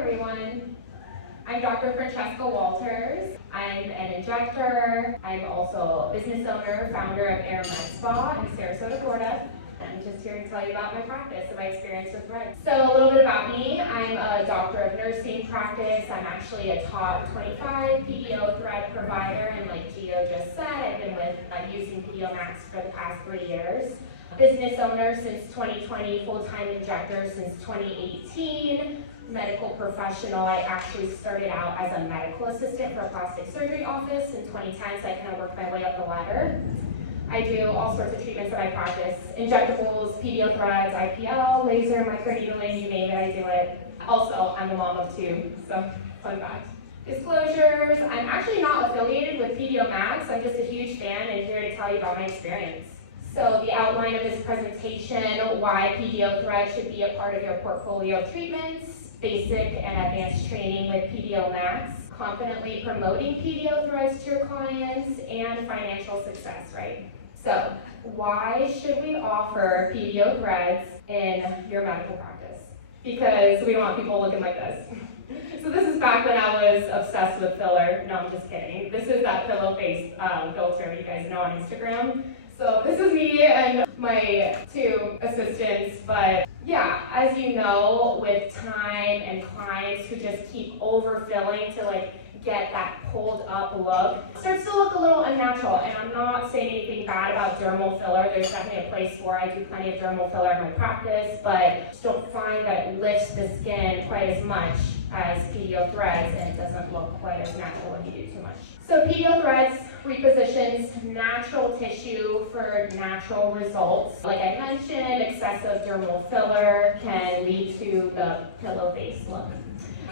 everyone. I'm Dr. Francesca Walters. I'm an injector. I'm also a business owner, founder of Aire MedSpa in Sarasota, Florida. I'm just here to tell you about my practice and my experience with threads. So a little bit about me. I'm a doctor of nursing practice. I'm actually a top 25 PDO thread provider, and like Gio just said, I've been with using PDOMax for the past 3 years. Business owner since 2020, full-time injector since 2018, medical professional. I actually started out as a medical assistant for a plastic surgery office in 2010, so I kind of worked my way up the ladder. I do all sorts of treatments that I practice: injectables, PDO threads, IPL, laser, microneedling, you name it, I do it. Also, I'm a mom of 2, so fun fact. Disclosures: I'm actually not affiliated with PDOMax. I'm just a huge fan and here to tell you about my experience. So the outline of this presentation: why PDO threads should be a part of your portfolio of treatments, basic and advanced training with PDOMax, confidently promoting PDO threads to your clients, and financial success, right? So why should we offer PDO threads in your medical practice? Because we don't want people looking like this. So this is back when I was obsessed with filler. No, I'm just kidding. This is that pillow face filter you guys know on Instagram. So this is me and my 2 assistants, but yeah, as you know, with time and clients who just keep overfilling to like get that pulled up look, it starts to look a little unnatural. And I'm not saying anything bad about dermal filler. There's definitely a place for it. I do plenty of dermal filler in my practice, but just don't find that it lifts the skin quite as much as PDO threads, and it doesn't look quite as natural when you do too much. So PDO threads repositions natural tissue for natural results. Like I mentioned, excessive dermal filler can lead to the pillow face look.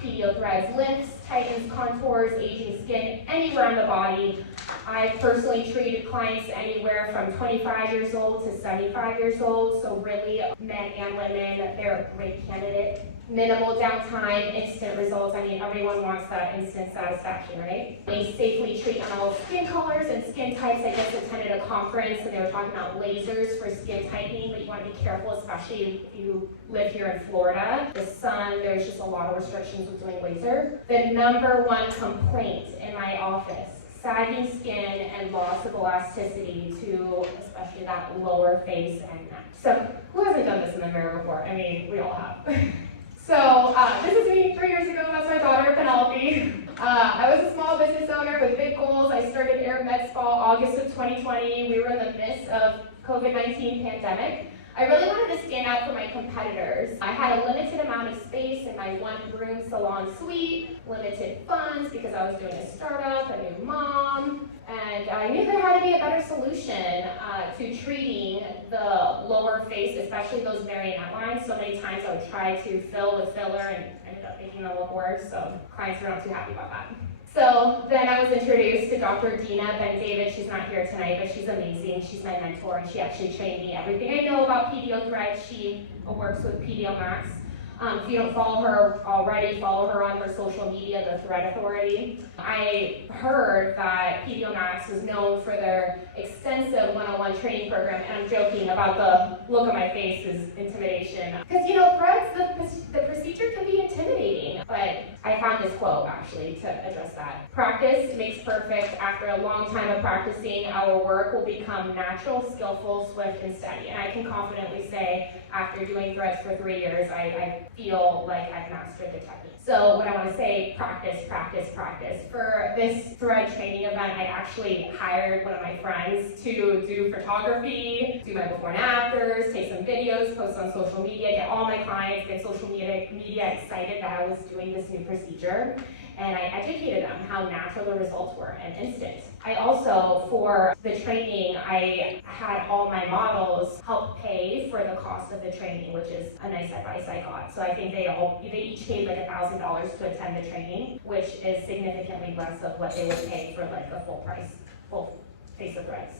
PDO threads lifts, tightens contours, aging skin anywhere on the body. I've personally treated clients anywhere from 25 years old to 75 years old, so really men and women, they're a great candidate. Minimal downtime, instant results. I mean, everyone wants that instant satisfaction, right? They safely treat on all skin colors and skin types. I just attended a conference and they were talking about lasers for skin tightening, but you want to be careful, especially if you live here in Florida. The sun, there's just a lot of restrictions with doing laser. The number 1 complaint in my office: sagging skin and loss of elasticity to especially that lower face and neck. So who hasn't done this in the mirror before? I mean, we all have. So this is me 3 years ago. That's my daughter, Penelope. I was a small business owner with big goals. I started Aire MedSpa August of 2020. We were in the midst of COVID-19 pandemic. I really wanted to stand out from my competitors. I had a limited amount of space in my 1-room salon suite, limited funds because I was doing a startup, a new mom, and I knew there had to be a better solution to treating the lower face, especially those marionette lines. So many times I would try to fill with filler and ended up making them look worse, so clients were not too happy about that. So then I was introduced to Dr. Dina Ben-David. She's not here tonight, but she's amazing. She's my mentor, and she actually trained me everything I know about PDO threads. She works with PDOMax. If you don't follow her already, follow her on her social media, The Thread Authority. I heard that PDOMax was known for their extensive one-on-one training program, and I'm joking about the look on my face is intimidation. Because, you know, threads, the procedure can be intimidating, but I found this quote actually to address that. Practice makes perfect. After a long time of practicing, our work will become natural, skillful, swift, and steady. And I can confidently say, after doing threads for 3 years, I feel like I've mastered the technique. So what I want to say, practice, practice, practice. For this thread training event, I actually hired one of my friends to do photography, do my before and afters, take some videos, post on social media, get all my clients, get social media excited that I was doing this new procedure. And I educated them how natural the results were and instant. I also, for the training, I had all my models help pay for the cost of the training, which is a nice advice I got. So I think they each paid like $1,000 to attend the training, which is significantly less of what they would pay for like a full face of threads.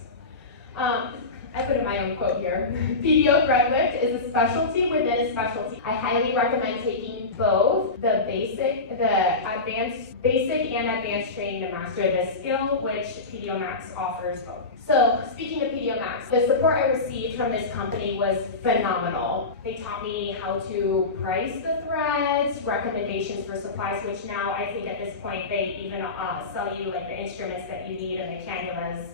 I put in my own quote here. PDO Threadlift is a specialty within a specialty. I highly recommend taking both the basic and advanced training to master this skill, which PDOMax offers both. So, speaking of PDOMax, the support I received from this company was phenomenal. They taught me how to price the threads, recommendations for supplies, which now I think at this point they even sell you like the instruments that you need and the cannulas,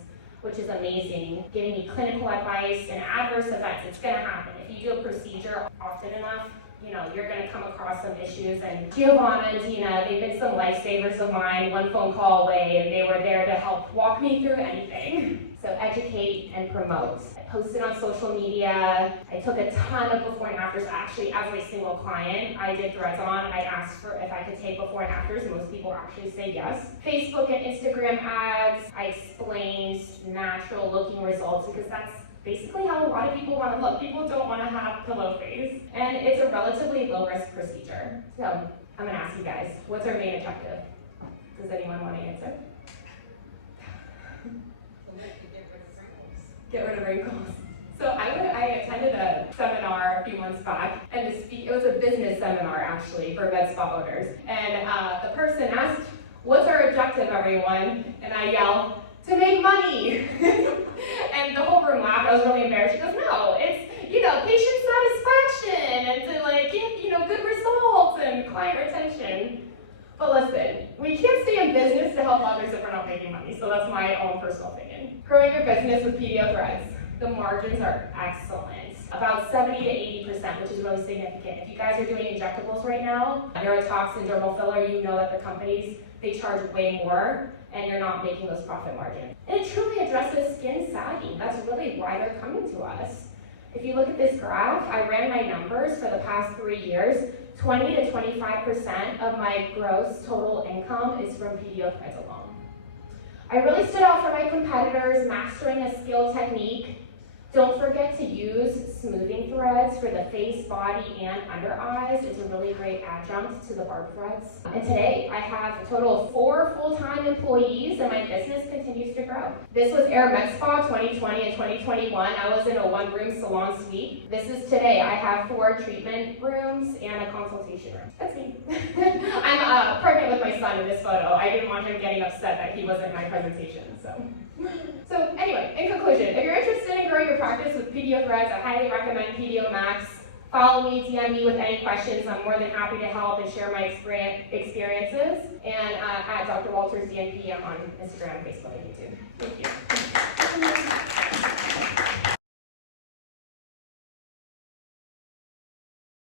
which is amazing. Giving me clinical advice and adverse effects. It's gonna happen. If you do a procedure often enough, you know, you're gonna come across some issues. And Giovanna and Dina, they've been some lifesavers of mine, one phone call away, and they were there to help walk me through anything. So educate and promote. I posted on social media. I took a ton of before and afters. Actually, as a single client, I did threads on. I asked for if I could take before and afters. Most people actually say yes. Facebook and Instagram ads. I explained natural looking results because that's basically how a lot of people want to look. People don't want to have pillow face. And it's a relatively low risk procedure. So I'm going to ask you guys, what's our main objective? Does anyone want to answer? Get rid of wrinkles. So I attended a seminar a few months back, and it was a business seminar actually for med spa owners. And the person asked, "What's our objective, everyone?" And I yelled, "To make money." And the whole room laughed. I was really embarrassed. She goes, "No, it's patient satisfaction and to get good results and client retention." But listen, we can't stay in business to help others if we're not making money, so that's my own personal opinion. Growing your business with PDO Threads, the margins are excellent. About 70 to 80%, which is really significant. If you guys are doing injectables right now, neurotoxin, dermal filler, you know that the companies, they charge way more, and you're not making those profit margins. And it truly addresses skin sagging. That's really why they're coming to us. If you look at this graph, I ran my numbers for the past 3 years. 20 to 25% of my gross total income is from PDO Threads alone. I really stood out from my competitors, mastering a skill technique. Don't forget to use smoothing threads for the face, body, and under eyes. It's a really great adjunct to the barb threads. And today, I have a total of 4 full-time employees, and my business continues to grow. This was Aire MedSpa 2020 and 2021. I was in a one-room salon suite. This is today. I have 4 treatment rooms and a consultation room. That's me. I'm pregnant with my son in this photo. I didn't want him getting upset that he wasn't in my presentation, So anyway, in conclusion, if you're interested in growing your practice with PDO Threads, I highly recommend PDOMax. Follow me, DM me with any questions. I'm more than happy to help and share my experiences. And at Dr. Walters DNP on Instagram, Facebook, and YouTube. Thank you.